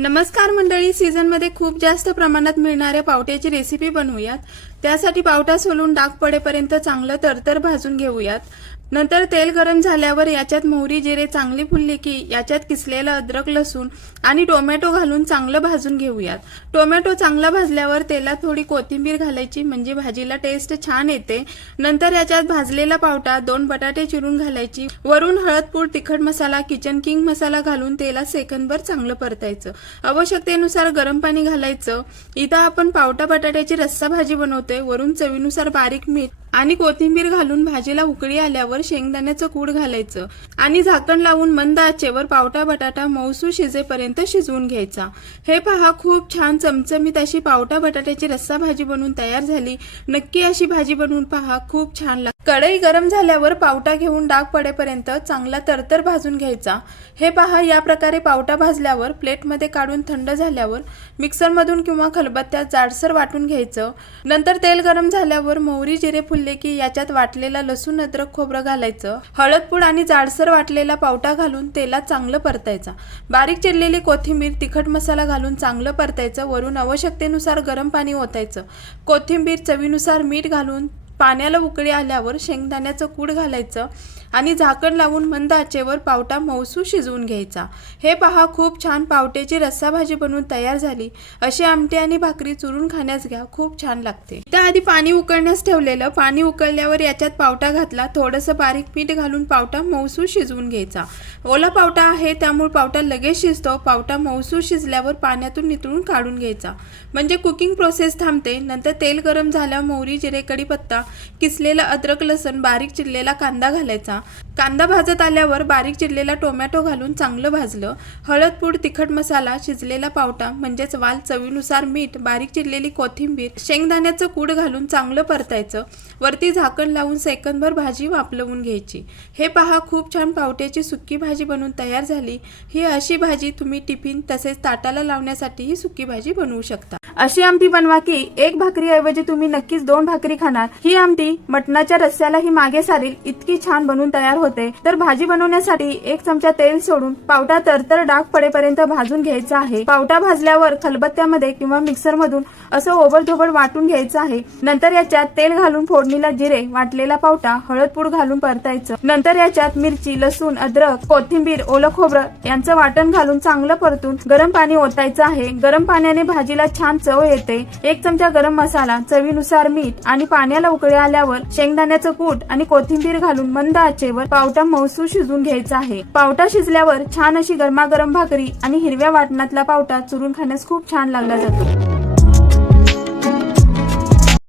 नमस्कार मंडळी सीझनमध्ये खूप जास्त प्रमाणात मिळणाऱ्या पावट्याची रेसिपी बनवूयात. त्यासाठी पावटा सोलून डाग पडेपर्यंत चांगलं तरतर भाजून घेऊयात. नंतर तेल गरम झाल्यावर याच्यात मोहरी जिरे चांगली फुलली की याच्यात किसलेलं अद्रक लसूण आणि टोमॅटो घालून चांगलं भाजून घेऊयात. टोमॅटो चांगला भाजल्यावर तेलात थोडी कोथिंबीर घालायची म्हणजे भाजीला टेस्ट छान येते. नंतर याच्यात भाजलेला पावटा दोन बटाटे चिरून घालायची. वरून हळदपूड तिखट मसाला किचन किंग मसाला घालून तेलात सेकंदभर चांगलं परतायचं. आवश्यकतेनुसार गरम पाणी घालायचं. इथं आपण पावटा बटाट्याची रस्सा भाजी बनवतोय. वरून चवीनुसार बारीक मीठ आणि कोथिंबीर घालून भाजीला उकळी आल्यावर शेंगदाण्याचं कूड घालायचं आणि झाकण लावून मंद आचेवर पावटा बटाटा मौसू शिजेपर्यंत शिजवून घ्यायचा. हे पहा खूप छान चमचमीत अशी पावटा बटाट्याची रस्सा भाजी बनवून तयार झाली. नक्की अशी भाजी बनवून पहा खूप छान लागते कढई गरम झाल्यावर पावटा घेऊन डाग पडेपर्यंत चांगला तरतर भाजून घ्यायचा. हे पहा या प्रकारे पावटा भाजल्यावर प्लेटमध्ये काढून थंड झाल्यावर मिक्सरमधून किंवा खलबत्त्यात जाडसर वाटून घ्यायचं. नंतर तेल गरम झाल्यावर मोहरी जिरे फुलले की याच्यात वाटलेला लसूण अद्रक खोबरं घालायचं. हळदपूड आणि जाडसर वाटलेला पावटा घालून तेलात चांगलं परतायचा. बारीक चिरलेली कोथिंबीर तिखट मसाला घालून चांगलं परतायचं. वरून आवश्यकतेनुसार गरम पाणी ओतायचं. कोथिंबीर चवीनुसार मीठ घालून पाण्याला उकळी आल्यावर शेंगदाण्याचं कूड घालायचं. आणि झाकण लावून मंद आचेवर पावटा मौसू शिजवून घ्यायचा. हे पहा खूप छान पावट्याची रस्सा भाजी बनवून तयार झाली. अशी आमटी आणि भाकरी चुरून खाण्यास घ्या खूप छान लागते. त्याआधी पाणी उकळण्यास ठेवलेलं पाणी उकळल्यावर याच्यात पावटा घातला थोडंसं बारीक पीठ घालून पावटा मौसू शिजवून घ्यायचा. ओला पावटा आहे त्यामुळे पावटा लगेच शिजतो पावटा मौसू शिजल्यावर पाण्यातून नितळून काढून घ्यायचा. म्हणजे कुकिंग प्रोसेस थांबते नंतर तेल गरम झाल्यावर मोहरी जिरे कढीपत्ता किसलेला अद्रक लसण बारीक चिरलेला कांदा घालायचा. कांदा भाजत आल्यावर बारीक चिरलेला टोमॅटो घालून चांगलं भाजलं. हळद पूड तिखट मसाला शिजलेला पावटा म्हणजेच वाल चवीनुसार मीठ बारीक चिरलेली कोथिंबीर शेंगदाण्याचं कूड घालून चांगलं परतायचं. वरती झाकण लावून सेकंदभर भाजी वापलवून घ्यायची. हे पहा खूप छान पावट्याची सुक्की भाजी बनवून तयार झाली. ही अशी भाजी तुम्ही टिफिन तसेच ताटाला लावण्यासाठी ही सुक्की भाजी बनवू शकता. अशी आमटी बनवा की एक भाकरीऐवजी तुम्ही नक्कीच दोन भाकरी खाणार. ही आमटी मटणाच्या रस्स्यालाही मागे सारील इतकी छान बनवून तयार होते. तर भाजी बनवण्यासाठी एक चमचा तेल सोडून पावटा तरतर डाग पडेपर्यंत भाजून घ्यायचा आहे. पावटा भाजल्यावर खलबत्त्यामध्ये किंवा मिक्सर मधून असं ओबडधोबड वाटून घ्यायचं आहे. नंतर याच्यात तेल घालून फोडणीला जिरे वाटलेला पावटा हळद पूड घालून परतायचं. नंतर याच्यात मिरची लसूण अद्रक कोथिंबीर ओलं खोबरं यांचं वाटण घालून चांगलं परतून गरम पाणी ओतायचं आहे. गरम पाण्याने भाजीला छान चव येते. एक चमचा गरम मसाला चवीनुसार मीठ आणि पाण्याला उकळी आल्यावर शेंगदाण्याचं कूट आणि कोथिंबीर घालून मंद आचेवर पावटा मौसू शिजून घ्यायचा आहे. पावटा शिजल्यावर छान अशी गरमागरम भाकरी आणि हिरव्या वाटणातला पावटा चुरून खाण्यास खूप छान लागला जातो.